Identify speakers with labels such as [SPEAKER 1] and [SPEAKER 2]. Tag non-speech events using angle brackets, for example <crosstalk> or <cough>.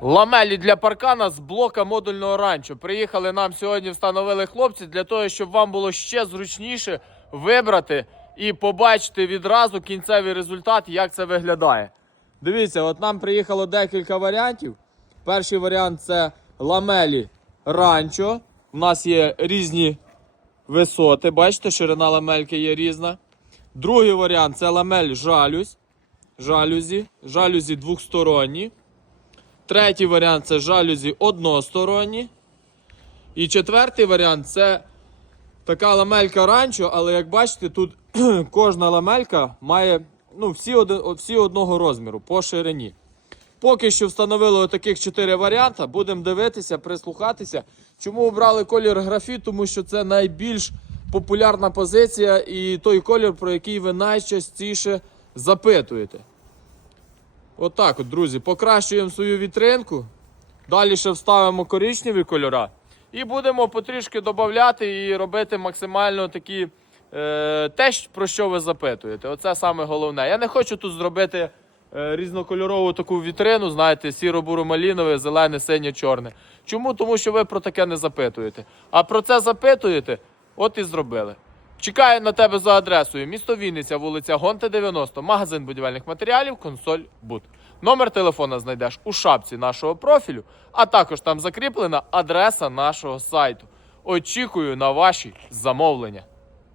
[SPEAKER 1] Ламелі для паркана з блока модульного ранчо. Приїхали нам сьогодні, встановили хлопці для того, щоб вам було ще зручніше вибрати і побачити відразу кінцевий результат, як це виглядає. Дивіться, от нам приїхало декілька варіантів. Перший варіант це ламелі ранчо. У нас є різні висоти. Бачите, ширина ламельки є різна. Другий варіант це ламель жалюзь. Жалюзі. Жалюзі двохсторонні. Третій варіант це жалюзі односторонні. І четвертий варіант це така ламелька ранчо, але як бачите, тут <clears throat> кожна ламелька має ну, всі, оди- всі одного розміру по ширині. Поки що встановили таких чотири варіанти. Будемо дивитися, прислухатися. Чому обрали колір графіт? Тому що це найбільш популярна позиція і той колір, про який ви найчастіше запитуєте. Отак, от, друзі, покращуємо свою вітринку. Далі ще вставимо коричневі кольора. І будемо потрішки додати і робити максимально такі е, те, про що ви запитуєте. Оце саме головне. Я не хочу тут зробити е, різнокольорову таку вітрину, знаєте, сіро-буро-малінове, зелене, синє, чорне. Чому? Тому що ви про таке не запитуєте. А про це запитуєте, от і зробили. Чекаю на тебе за адресою. Місто Вінниця, вулиця Гонта 90, магазин будівельних матеріалів, консоль Бут. Номер телефона знайдеш у шапці нашого профілю, а також там закріплена адреса нашого сайту. Очікую на ваші замовлення.